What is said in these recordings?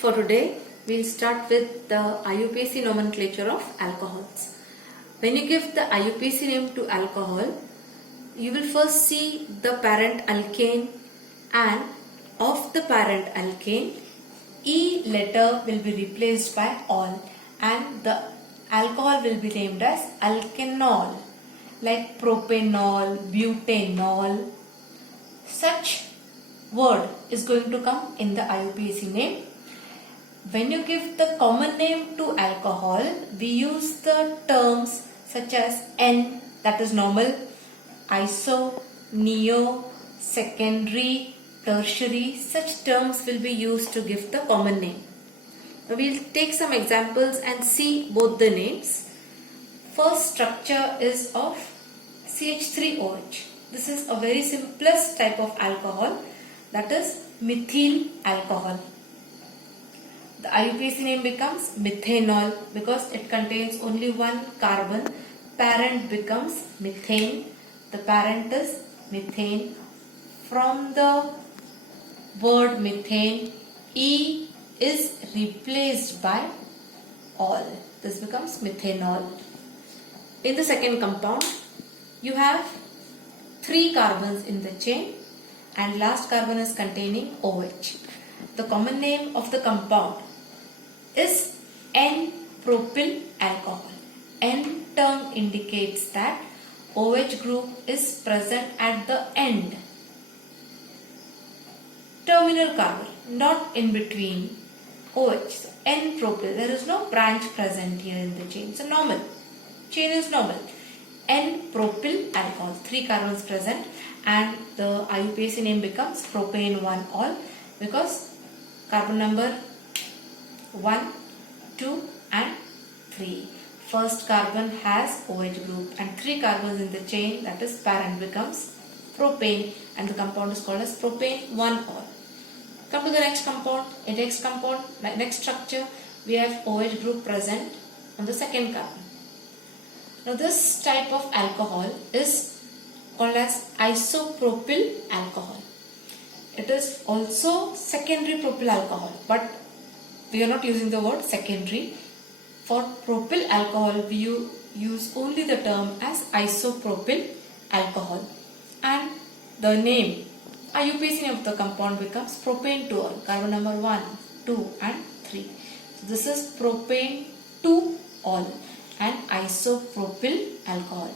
For today, we'll start with the IUPAC nomenclature of alcohols. When you give the IUPAC name to alcohol, you will first see the parent alkane, and of the parent alkane, E letter will be replaced by ol, and the alcohol will be named as alkanol, like propanol, butanol. Such word is going to come in the IUPAC name. When you give the common name to alcohol, we use the terms such as N, that is normal, iso, neo, secondary, tertiary. Such terms will be used to give the common name. Now we will take some examples and see both the names. First structure is of CH3OH. This is a very simplest type of alcohol, that is methyl alcohol. The IUPAC name becomes methanol because it contains only one carbon. Parent becomes methane. The parent is methane. From the word methane, E is replaced by ol. This becomes methanol. In the second compound, you have 3 carbons in the chain and last carbon is containing OH. The common name of the compound is N-propyl alcohol. N term indicates that OH group is present at the end. Terminal carbon, not in between OH. So N-propyl, there is no branch present here in the chain. So normal. Chain is normal. N-propyl alcohol, 3 carbons present, and the IUPAC name becomes propane 1-ol because carbon number 1, 2 and 3. First carbon has OH group and 3 carbons in the chain, that is parent becomes propane, and the compound is called as propane 1-ol. Come to the next compound. In next structure, we have OH group present on the second carbon. Now this type of alcohol is called as isopropyl alcohol. It is also secondary propyl alcohol, but we are not using the word secondary. For propyl alcohol, we use only the term as isopropyl alcohol, and the name IUPAC name of the compound becomes propane 2-ol, carbon number 1, 2 and 3. So this is propane 2-ol and isopropyl alcohol.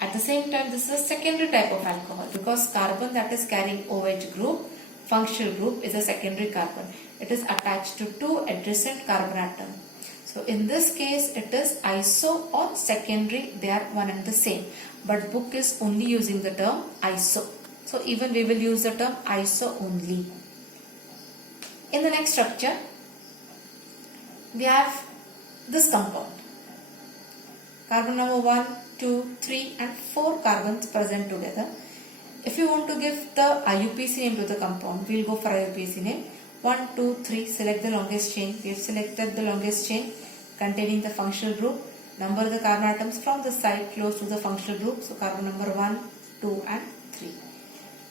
At the same time, this is a secondary type of alcohol because carbon that is carrying OH group, functional group, is a secondary carbon. It is attached to 2 adjacent carbon atoms. So in this case, it is iso or secondary, they are one and the same. But book is only using the term iso. So even we will use the term iso only. In the next structure, we have this compound. Carbon number 1, 2, 3 and 4 carbons present together. If you want to give the IUPAC name to the compound, we will go for IUPAC name. 1, 2, 3, select the longest chain. We have selected the longest chain containing the functional group. Number the carbon atoms from the side close to the functional group. So carbon number 1, 2 and 3.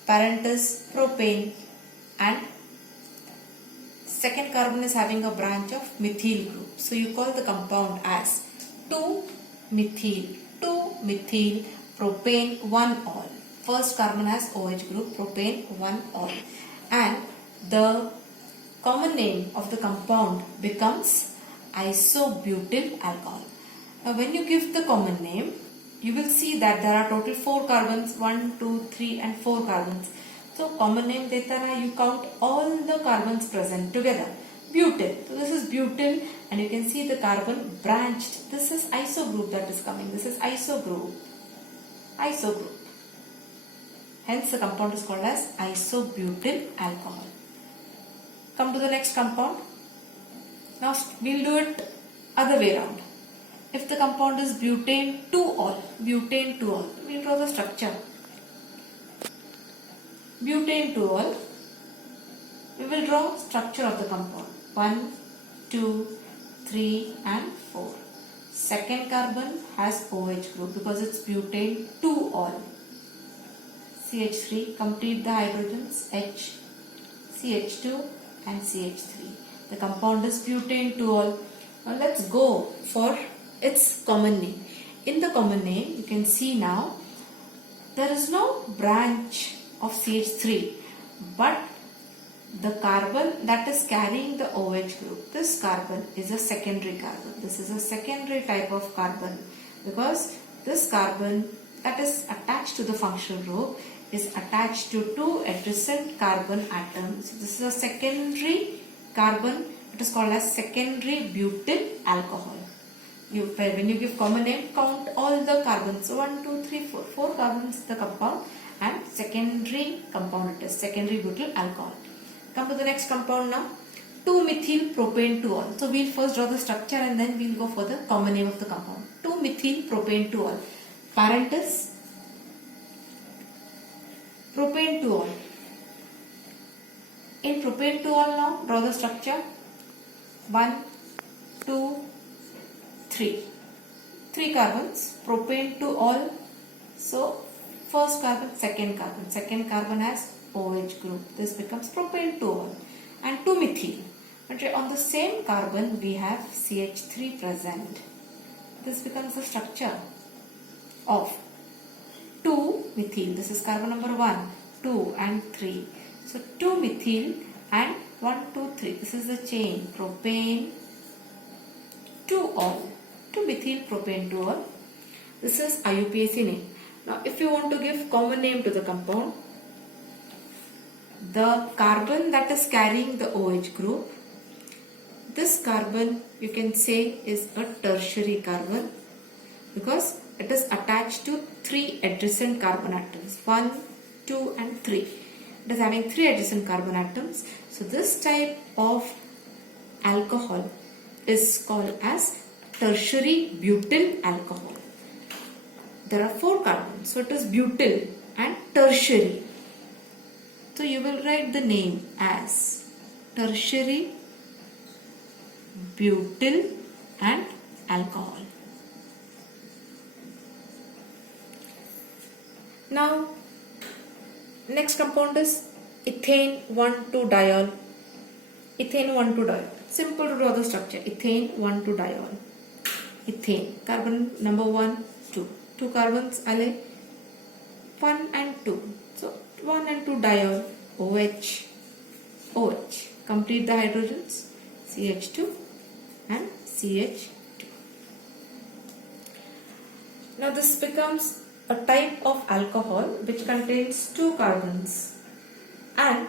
Parent is propane and second carbon is having a branch of methyl group. So you call the compound as 2-methyl propane 1-ol. First carbon has OH group, propane 1-ol, and the common name of the compound becomes isobutyl alcohol. Now when you give the common name, you will see that there are total 4 carbons, 1, 2, 3 and 4 carbons. So common name deta na, you count all the carbons present together. Butyl. So this is butyl and you can see the carbon branched. This is iso group that is coming. This is iso group. Iso group. Hence the compound is called as isobutyl alcohol. Come to the next compound. Now we will do it other way around. If the compound is butane 2-ol, we will draw the structure. Butane 2-ol, we will draw structure of the compound. 1, 2, 3 and 4. Second carbon has OH group because it's butane 2-ol. CH3, complete the hydrogens H, CH2 and CH3. The compound is butane 2-ol. Now let's go for its common name. In the common name, you can see now there is no branch of CH3, but the carbon that is carrying the OH group, this carbon is a secondary carbon. This is a secondary type of carbon because this carbon that is attached to the functional group is attached to two adjacent carbon atoms. This is a secondary carbon. It is called as secondary butyl alcohol. When you give common name, count all the carbons. So 1, 2, 3, 4. 4 carbons the compound and secondary compound it is secondary butyl alcohol. Come to the next compound now. 2-methyl propane 2-ol. So we'll first draw the structure and then we'll go for the common name of the compound. 2-methyl propane 2-ol. Parent is propane 2-ol. In propane 2-ol now, draw the structure. 1, 2, 3. 3 carbons. Propane 2-ol. So first carbon, second carbon. Second carbon has OH group. This becomes propane 2-ol. And 2-methyl. Okay, on the same carbon we have CH3 present. This becomes the structure of 2-methyl. This is carbon number 1, 2 and 3. So 2-methyl and 1, 2, 3. This is the chain. Propane 2-ol. 2-methyl propane 2-ol. This is IUPAC name. Now if you want to give common name to the compound, the carbon that is carrying the OH group, this carbon you can say is a tertiary carbon because it is attached to 3 adjacent carbon atoms. 1, 2 and 3. It is having 3 adjacent carbon atoms. So this type of alcohol is called as tertiary butyl alcohol. There are 4 carbons. So it is butyl and tertiary. So you will write the name as tertiary butyl and alcohol. Now next compound is ethane 1,2-diol. Ethane 1,2-diol. Simple to draw the structure. Ethane 1,2-diol. Ethane. Carbon number 1, 2. 2 carbons are 1 and 2. So 1 and 2 diol. OH. OH. Complete the hydrogens. CH2 and CH2. Now this becomes a type of alcohol which contains 2 carbons and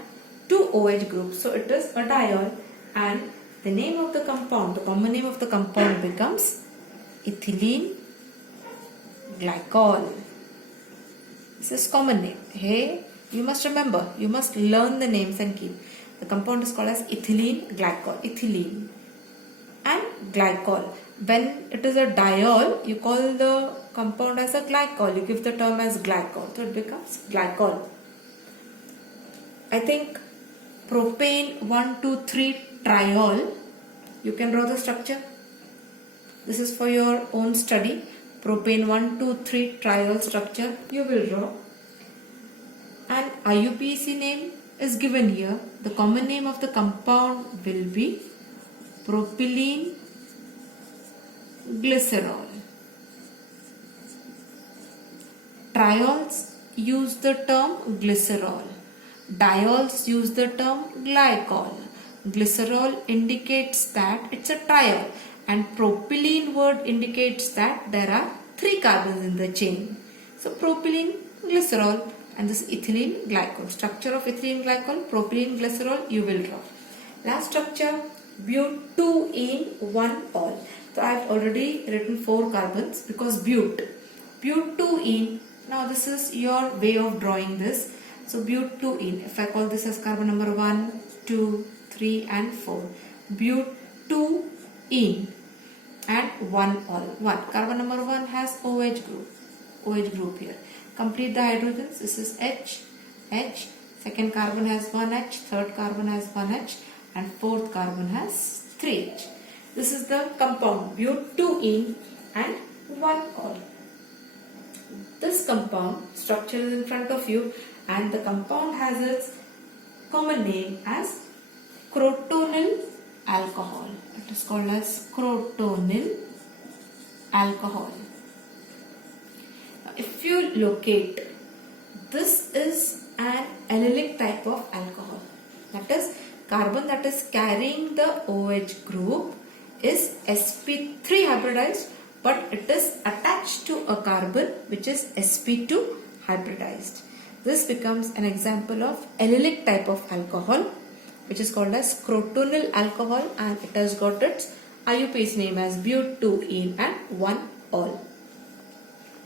2 OH groups. So it is a diol and the name of the compound, the common name of the compound becomes ethylene glycol. This is common name. Hey, you must remember, you must learn the names and keep. The compound is called as ethylene glycol. Ethylene and glycol. When it is a diol, you call the compound as a glycol. You give the term as glycol. So it becomes glycol. I think propane 1,2,3-triol. You can draw the structure. This is for your own study. Propane 1,2,3-triol structure you will draw. And IUPAC name is given here. The common name of the compound will be propylene glycerol. Triols use the term glycerol. Diols use the term glycol. Glycerol indicates that it's a triol and propylene word indicates that there are 3 carbons in the chain. So propylene glycerol and this ethylene glycol. Structure of ethylene glycol, propylene glycerol you will draw. Last structure, but2ene 1-ol. So I have already written 4 carbons because but2ene. Now this is your way of drawing this. So but2ene. If I call this as carbon number 1, 2, 3 and 4. But2ene and 1-ol. 1. Carbon number 1 has OH group. OH group here. Complete the hydrogens. This is H. H. Second carbon has 1H. Third carbon has 1H. And fourth carbon has 3H. This is the compound but2ene and 1-ol. This compound structure is in front of you and the compound has its common name as crotonyl alcohol. It is called as crotonyl alcohol. Now, if you locate, this is an allylic type of alcohol. That is, carbon that is carrying the OH group is sp3 hybridized, but it is attached to a carbon which is sp2 hybridized. This becomes an example of allylic type of alcohol, which is called as crotonyl alcohol, and it has got its IUPAC name as but2-ene and 1-ol.